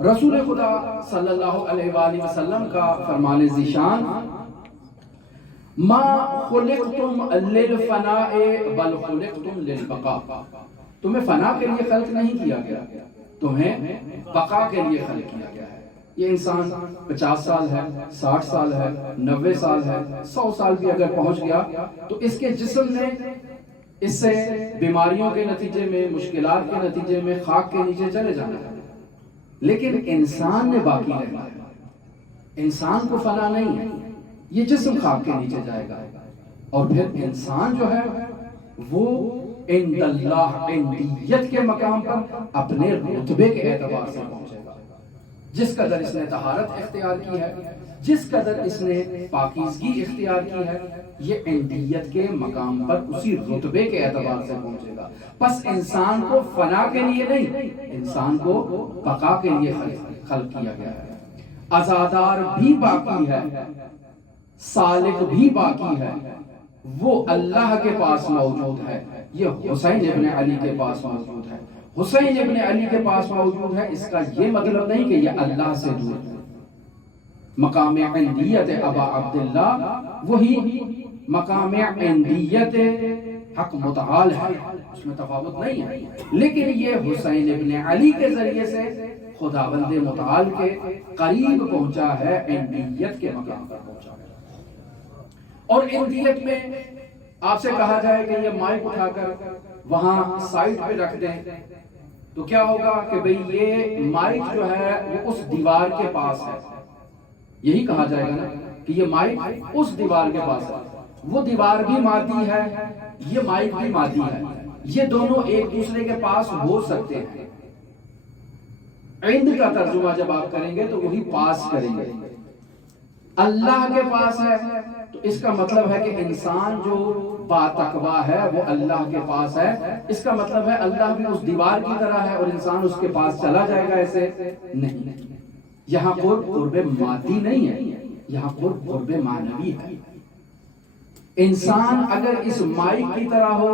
رسول خدا صلی اللہ علیہ وآلہ وسلم کا فرمان ذیشان، ما خلقتم للفناء بل خلقتم للبقاء، تمہیں فنا کے لیے خلق نہیں کیا گیا، تمہیں بقا کے لیے خلق کیا گیا ہے۔ یہ انسان 50 سال ہے، 60 سال ہے، 90 سال ہے، 100 سال بھی اگر پہنچ گیا تو اس کے جسم نے اس سے بیماریوں کے نتیجے میں، مشکلات کے نتیجے میں خاک کے نیچے چلے جانا ہے، لیکن انسان نے باقی رہنا ہے۔ انسان کو فنا نہیں ہے، یہ جسم خاک کے نیچے جائے گا، اور پھر انسان جو ہے وہ عند اللہ عندیت کے مقام پر اپنے رتبے کے اعتبار سے پہنچے گا۔ جس قدر اس نے طہارت اختیار کی ہے، جس قدر اس نے پاکیزگی اختیار کی ہے، یہ عندیت کے مقام پر اسی رتبے کے اعتبار سے پہنچے گا۔ پس انسان کو فنا کے لیے نہیں، انسان کو بقا کے لیے خلق کیا گیا ہے۔ عزادار بھی باقی ہے، سالک بھی باقی ہے، وہ اللہ کے پاس موجود ہے۔ یہ حسین ابن علی کے پاس موجود ہے، حسین ابن علی کے پاس موجود ہے، اس کا یہ مطلب نہیں کہ یہ اللہ سے دور ہے۔ مقام عندیت ابا عبداللہ وہی مقام عندیت حق متعال ہے، اس میں تفاوت نہیں ہے، لیکن یہ حسین ابن علی کے ذریعے سے خداوند متعال کے قریب پہنچا ہے، عندیت کے مقام پر پہنچا ہے۔ اور عندیت میں آپ سے کہا جائے کہ یہ مائک اٹھا کر وہاں سائٹ پہ رکھ دیں تو کیا ہوگا کہ بھئی یہ مائک جو ہے وہ اس دیوار کے پاس ہے، یہی کہا جائے گا نا کہ یہ مائک اس دیوار کے پاس ہے۔ وہ دیوار بھی مادی ہے، یہ مائک بھی مادی ہے، یہ دونوں ایک دوسرے کے پاس ہو سکتے ہیں۔ عند کا ترجمہ جب آپ کریں گے تو وہی پاس کریں گے۔ اللہ کے پاس ہے تو اس کا مطلب ہے کہ انسان جو باتقوا ہے وہ اللہ کے پاس ہے، اس کا مطلب ہے اللہ بھی اس دیوار کی طرح ہے اور انسان اس کے پاس چلا جائے گا، ایسے نہیں۔ یہاں قرب مادی نہیں ہے، یہاں قرب معنوی ہے۔ انسان اگر اس مائک کی طرح ہو،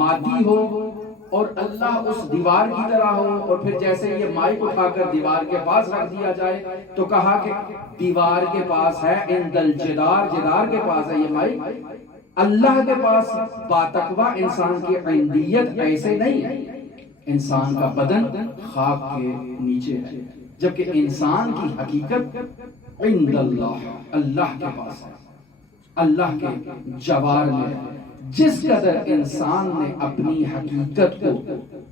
مادی ہو، اور اللہ اس دیوار کی طرح ہو، اور پھر جیسے یہ مائک اٹھا کر دیوار کے پاس رکھ دیا جائے تو کہا کہ دیوار کے پاس ہے، عند الجدار، جدار کے پاس ہے یہ مائک۔ اللہ کے پاس باتقوا انسان کی عندیت ایسے نہیں ہے، انسان کا بدن خاک کے نیچے ہے، جبکہ انسان کی حقیقت عند اللہ، اللہ کے پاس ہے، اللہ کے جوار میں ہے۔ جس قدر انسان نے اپنی حقیقت کو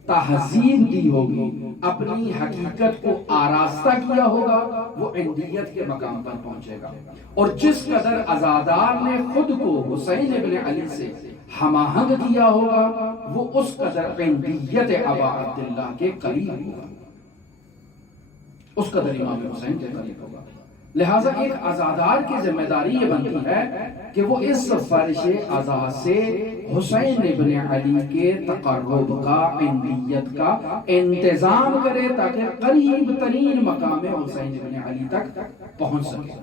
تہذیب دی ہوگی، اپنی حقیقت کو آراستہ کیا ہوگا، وہ عندیت کے مقام پر پہنچے گا۔ اور جس قدر عزادار نے خود کو حسین ابن علی سے ہم آہنگ کیا ہوگا، وہ اس قدر عندیت ابا عبداللہ کے قریب ہوگا، اس قدر امام حسین کے قریب ہوگا۔ لہٰذا ایک عزادار کی ذمہ داری یہ بنتی ہے کہ وہ اس فرش عزا سے حسین ابن علی کے تقرب کا، عندیت کا انتظام کرے تاکہ قریب ترین مقام حسین ابن علی تک پہنچ سکے۔